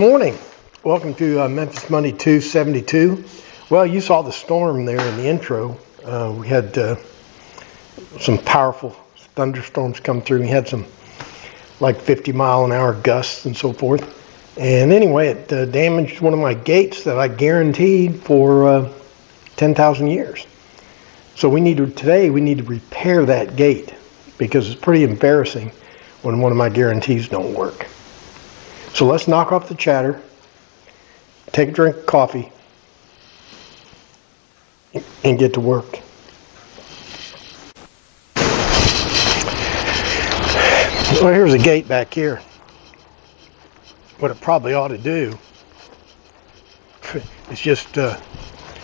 morning. Welcome to Memphis Monday 272. Well, you saw the storm there in the intro. We had some powerful thunderstorms come through. We had some like 50-mile-an-hour gusts and so forth. And anyway, it damaged one of my gates that I guaranteed for 10,000 years. So today we need to repair that gate because it's pretty embarrassing when one of my guarantees don't work. So let's knock off the chatter, take a drink of coffee, and get to work. Well, here's a gate back here. What it probably ought to do is just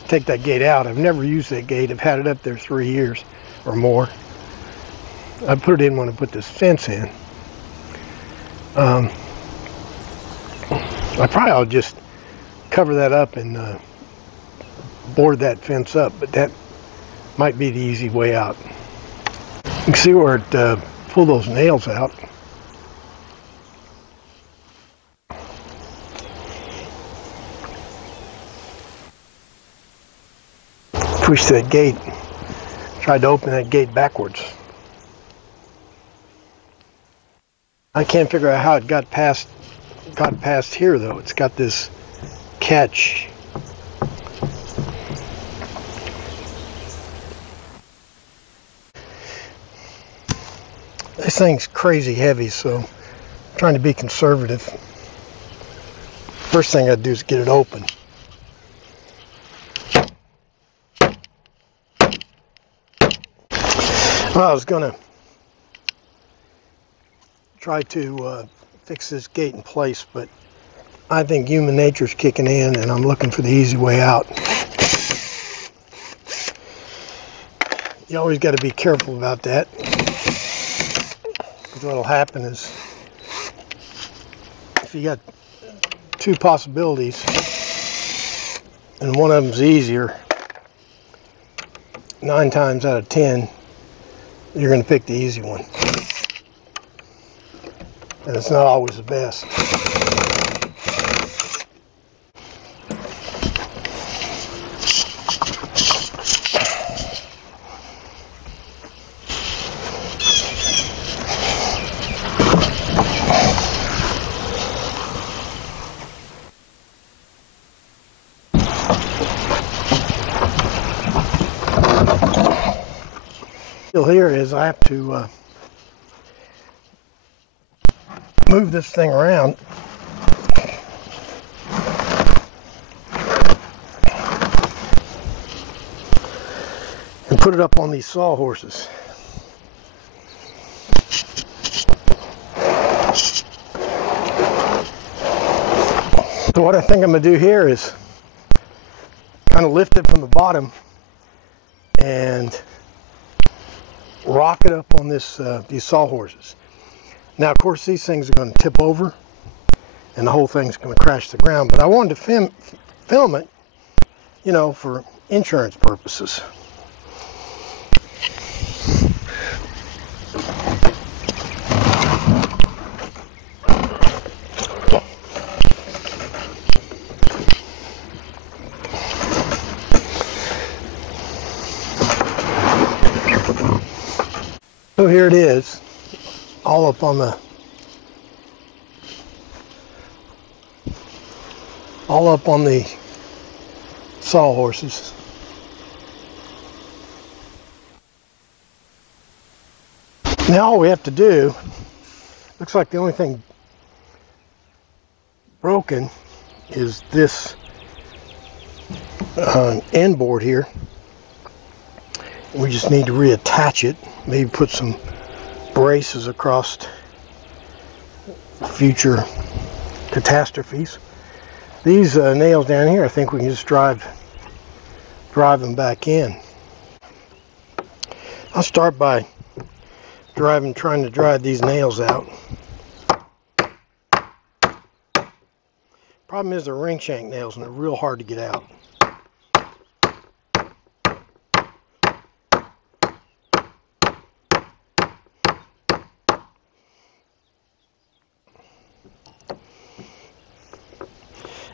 take that gate out. I've never used that gate. I've had it up there 3 years or more. I put it in when I put this fence in. I probably ought to just cover that up and board that fence up, but that might be the easy way out. You can see where it pulled those nails out. Pushed that gate, tried to open that gate backwards. I can't figure out how it got past here though. It's got this catch. This thing's crazy heavy, so I'm trying to be conservative. First thing I'd do is get it open. Well, I was gonna try to fix this gate in place, but I think human nature's kicking in and I'm looking for the easy way out. You always got to be careful about that, because what'll happen is if you got two possibilities and one of them's easier, 9 times out of 10 you're going to pick the easy one. And it's not always the best. Here is I have to move this thing around and put it up on these sawhorses. So what I think I'm going to do here is kind of lift it from the bottom and rock it up on this these sawhorses. Now, of course, these things are going to tip over and the whole thing's going to crash to the ground, but I wanted to film it, you know, for insurance purposes. So here it is, all up on the sawhorses. Now all we have to do, looks like the only thing broken is this end board here. We just need to reattach it, maybe put some braces across future catastrophes. These nails down here, I think we can just drive them back in. I'll start by trying to drive these nails out. Problem is they're ring shank nails and they're real hard to get out.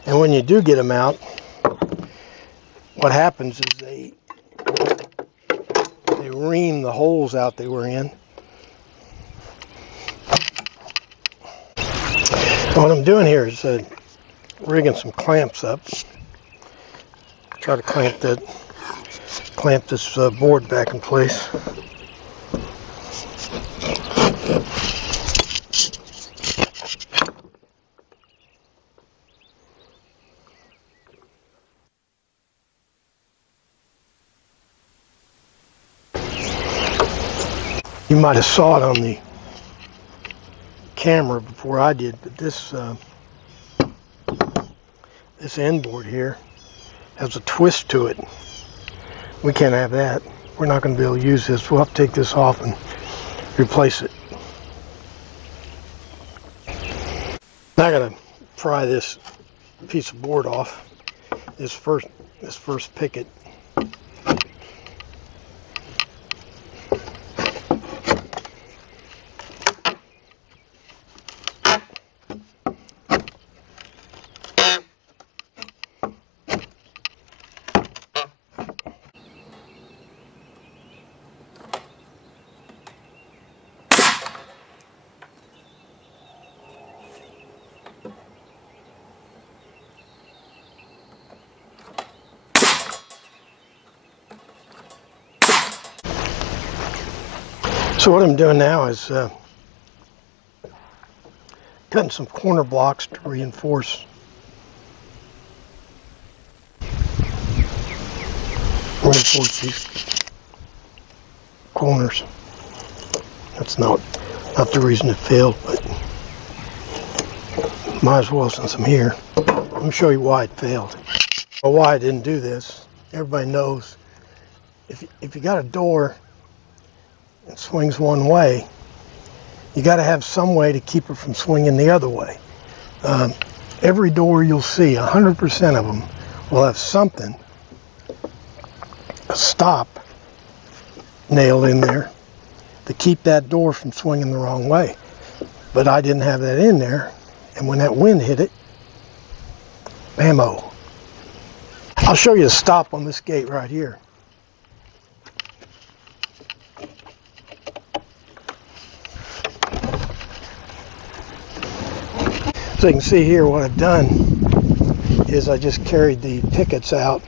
And when you do get them out, what happens is they ream the holes out they were in. And what I'm doing here is rigging some clamps up. Try to clamp this board back in place. You might have saw it on the camera before I did, but this end board here has a twist to it. We can't have that. We're not going to be able to use this. We'll have to take this off and replace it. Now I got to pry this piece of board off. This first picket. So what I'm doing now is cutting some corner blocks to reinforce these corners. That's not the reason it failed, but might as well since I'm here. Let me show you why it failed. Or why I didn't do this. Everybody knows if you got a door it swings one way, you got to have some way to keep it from swinging the other way. Every door you'll see, 100% of them will have something, a stop nailed in there to keep that door from swinging the wrong way. But I didn't have that in there, and when that wind hit it, bam-o. I'll show you the stop on this gate right here. So you can see here what I've done is I just carried the pickets out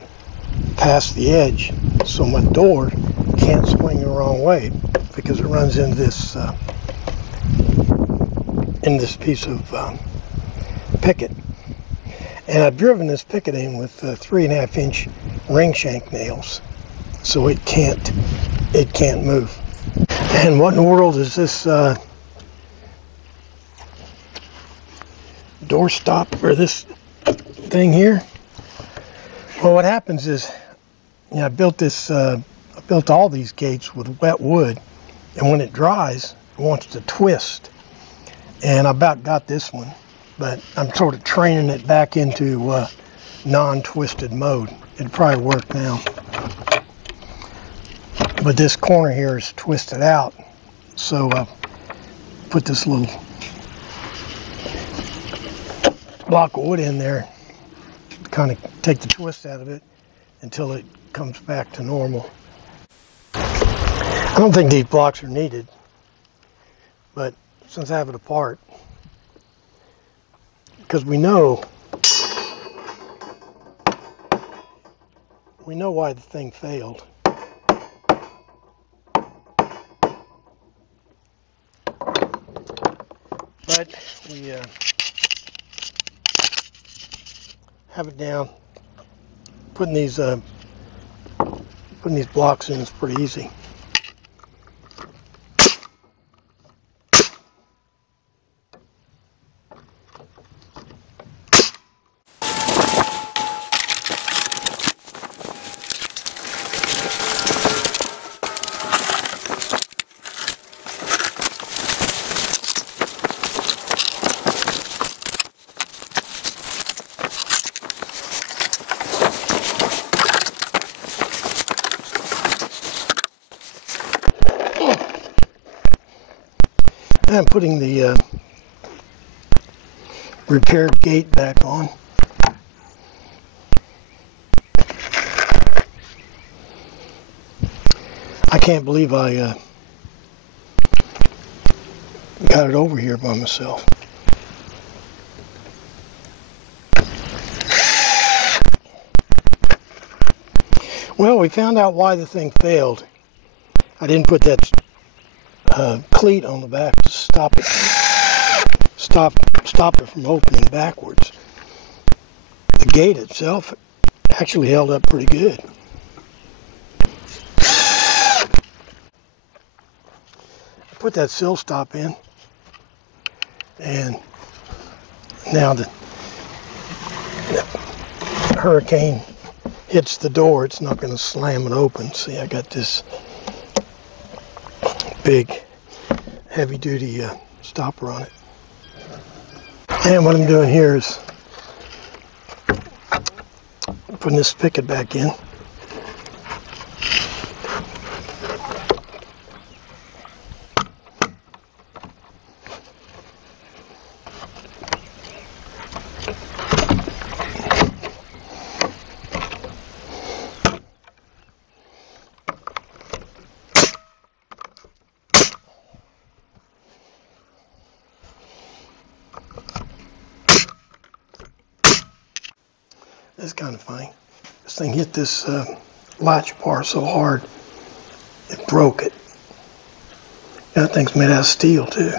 past the edge so my door can't swing the wrong way because it runs into this piece of picket. And I've driven this picket in with 3.5-inch ring shank nails so it can't move. And what in the world is this door stop or this thing here? Well, what happens is, I built all these gates with wet wood, and when it dries, it wants to twist. And I about got this one, but I'm sort of training it back into non-twisted mode. It'd probably work now. But this corner here is twisted out, so put this little block of wood in there to kind of take the twist out of it until it comes back to normal. I don't think these blocks are needed, but since I have it apart, because we know why the thing failed. But we have it down. Putting these blocks in is pretty easy. I'm putting the repaired gate back on. I can't believe I got it over here by myself. Well, we found out why the thing failed. I didn't put that cleat on the back to stop it. Stop it from opening backwards. The gate itself actually held up pretty good. I put that sill stop in, and now the hurricane hits the door, it's not going to slam it open. See, I got this big heavy-duty stopper on it. And what I'm doing here is putting this spigot back in. It's kind of funny. This thing hit this latch bar so hard, it broke it. That thing's made out of steel too.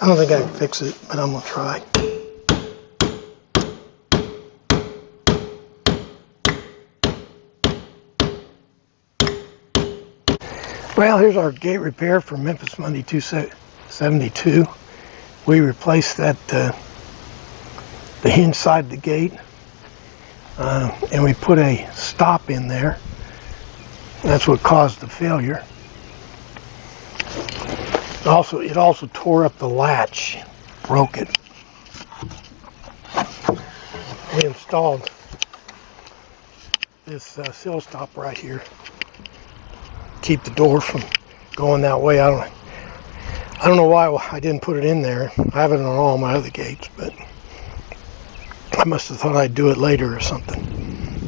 I don't think I can fix it, but I'm gonna try. Well, here's our gate repair for Memphis Monday 272. We replaced that the hinge side of the gate, and we put a stop in there. That's what caused the failure. It also tore up the latch, broke it. We installed this sill stop right here. Keep the door from going that way. I don't know why I didn't put it in there. I have it on all my other gates, but I must have thought I'd do it later or something,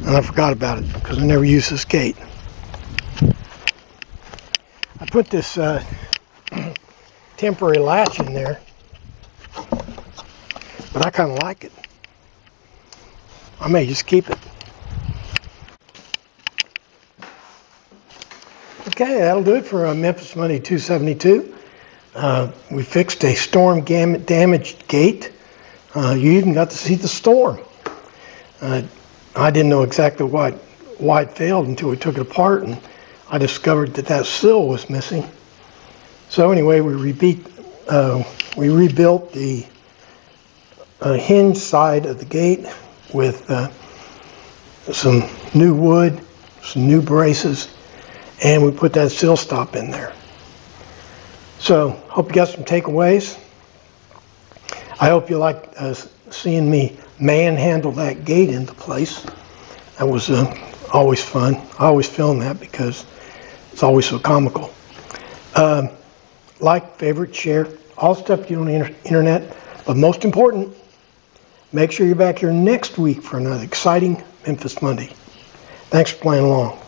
and I forgot about it because I never used this gate. I put this temporary latch in there, but I kind of like it. I may just keep it. Okay, that'll do it for Memphis Monday 272. We fixed a storm damaged gate. You even got to see the storm. I didn't know exactly why it failed until we took it apart, and I discovered that sill was missing. So anyway, we rebuilt the hinge side of the gate with some new wood, some new braces, and we put that sill stop in there. So, hope you got some takeaways. I hope you liked seeing me manhandle that gate into place. That was always fun. I always film that because it's always so comical. Like, favorite, share, all stuff you do on the internet. But most important, make sure you're back here next week for another exciting Memphis Monday. Thanks for playing along.